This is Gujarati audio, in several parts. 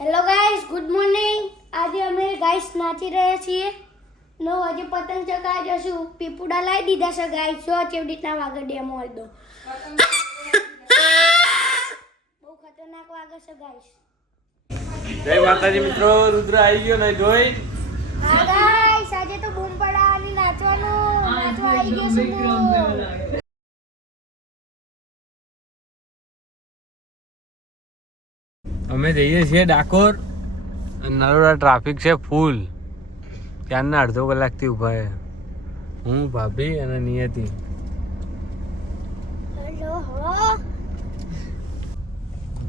Hello guys, good morning. આજે અમે ગાઈસ નાચી રહ્યા છીએ. 9 વાગે પતંગ ચગાવી જશું. પીપુડા લાવી દીધા છે ગાઈસ. જો કેવી રીતના વાગે ડેમો આલ દો. બહુ ખતરનાક વાગે છે ગાઈસ. જય માતાજી મિત્રો, રુદ્ર આવી ગયો નહીં ધોઈ. હા ગાઈસ, આજે તો બૂમ પડાવવાની, નાચવાનું, નાચવા આવી ગયો છું. અમે જઈએ છીએ ડાકોર. નરોડા ટ્રાફિક છે ફૂલ. ત્યારના અડધો કલાકથી ઊભા છે. હું, ભાભી અને નિયતિ.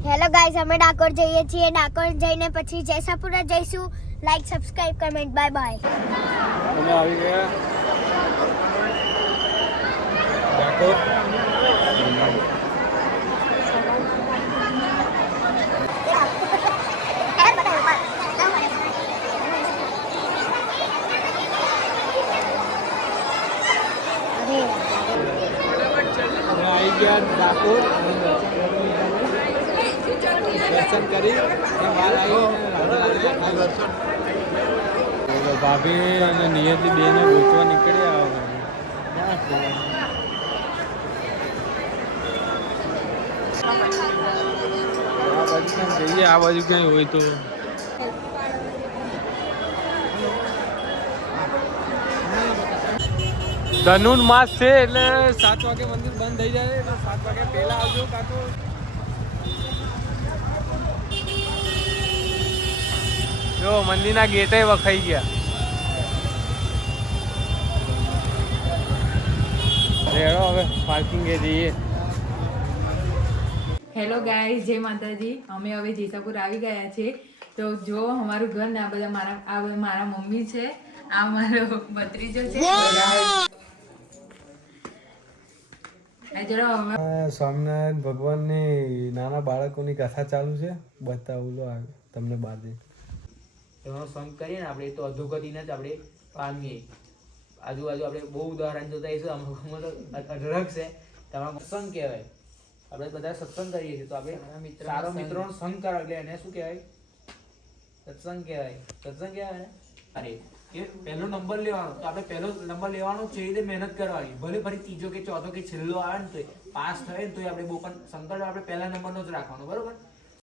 હેલો ગાઈસ, અમે ડાકોર જઈએ છીએ. ડાકોર જઈને પછી જયસાપુરા જઈશું. Like, subscribe, comment, bye bye. અમે આવી ગયા ડાકોર. આવી ગયા ડાકોર. દર્શન કરી ભાભી અને નિયતિ બેને ગોતવા નીકળ્યા. આ બાજુ ક્યાંય હોય તો ધનુર માસ છે એટલે 7 વાગે મંદિર બંધ થઈ જાય. એટલે 7 વાગ્યા પહેલા આવજો. કાકો જો મંદિરના ગેટે વખાઈ ગયા. હવે પાર્કિંગ એ જઈએ. હેલો ગાઈઝ, જય માતાજી. અમે હવે જેસાપુર આવી ગયા છીએ. તો જો અમારું ઘર ને આ બધા મારા મમ્મી છે, આ મારો ભત્રીજો છે. સ્વામિનારાયણ ભગવાનની નાના બાળકોની કથા ચાલુ છે. બતાવું લો તમને બાદ એનો સંગ કરીએ ને આપણે તો અધોગતિને જ આપણે પામીએ. આજુબાજુ આપણે બહુ ઉદાહરણ જોતા હશું. અમુકમાં તો અઢળક છે. તમારા સત્સંગ કહેવાય. આપણે બધા સત્સંગ કરીએ છીએ તો આપણે સારો મિત્રોનો સંગ કરો એટલે એને શું કહેવાય? સત્સંગ કહેવાય. સત્સંગ કહેવાય ને અરે કે પહેલો નંબર લેવાનો. તો આપણે પહેલો નંબર લેવાનો છે એ રીતે મહેનત કરવાની. ભલે ફરી ત્રીજો કે ચોથો કે છેલ્લો આવે ને તો પાસ થાય ને તો આપણે બહુ પણ સંકલ્પ આપણે પહેલા નંબરનો જ રાખવાનો. બરોબર?